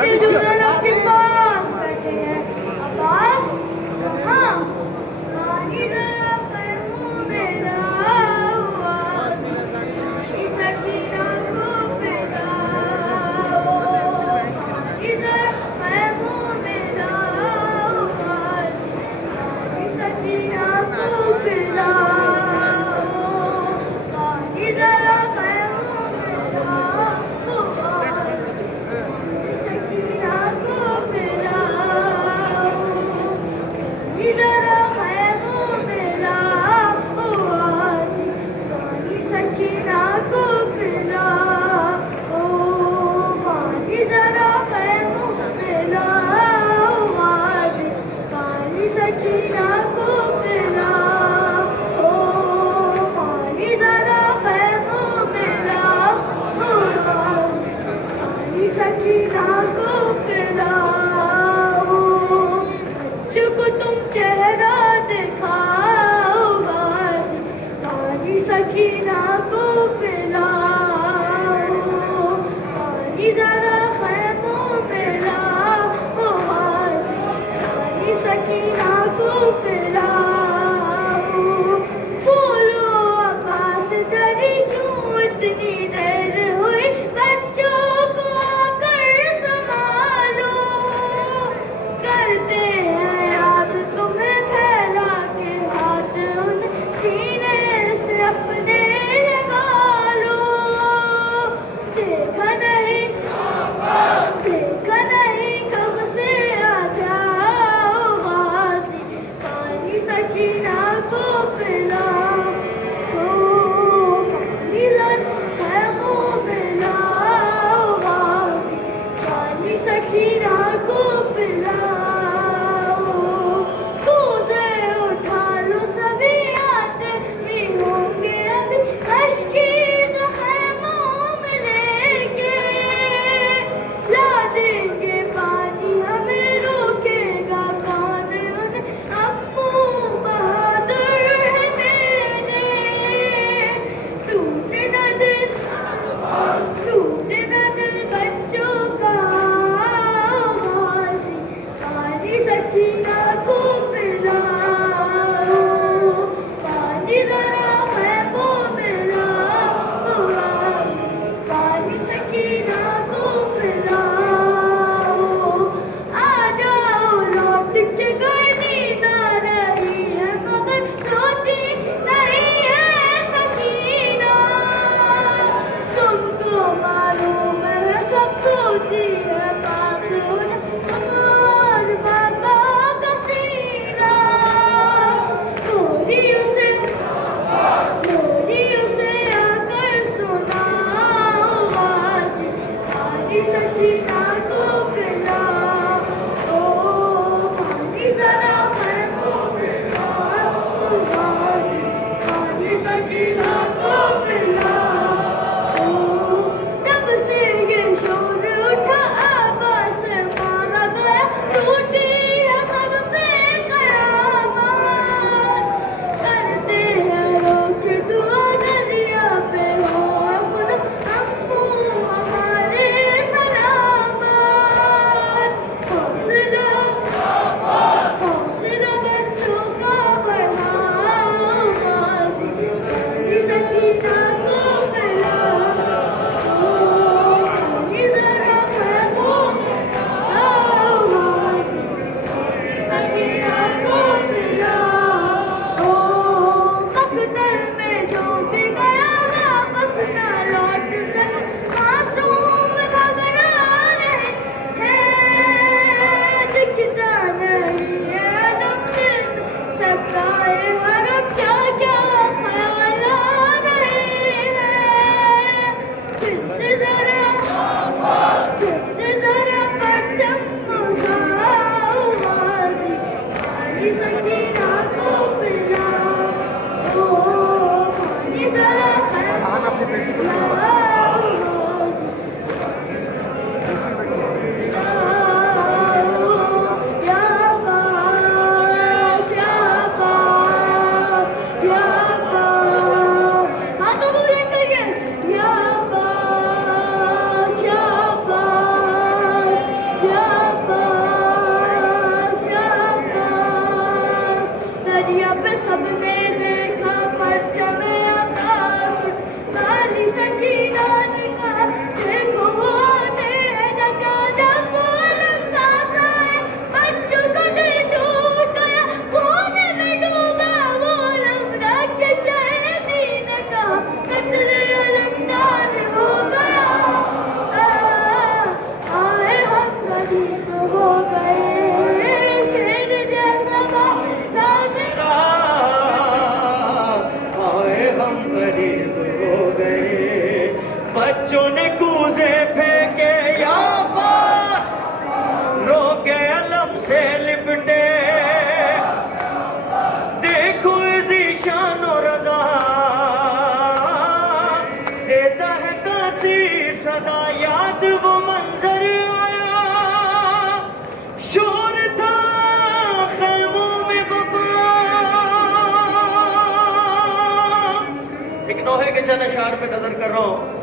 बच्चे जुगल आपके पास बैठे हैं। अब्बास कहाँ? पानी जरा पैमू मेरा आवाज़, पानी सकीना को पिलाओ। पानी जरा पैमू मेरा आवाज़, पानी सकीना को पिलाओ। पानी जरा पैमू मेरा आवाज़, पानी सकीना को बच्चों ने कूजे फेंके या अब्बास, रोके अलम से लिपटे, देखो इसी शान और रजा, देता है तासीर सदा, याद वो मंजर आया, शोर था खैमों में बपा। एक नोहे के चंद अशार पे नजर कर रहा हूं।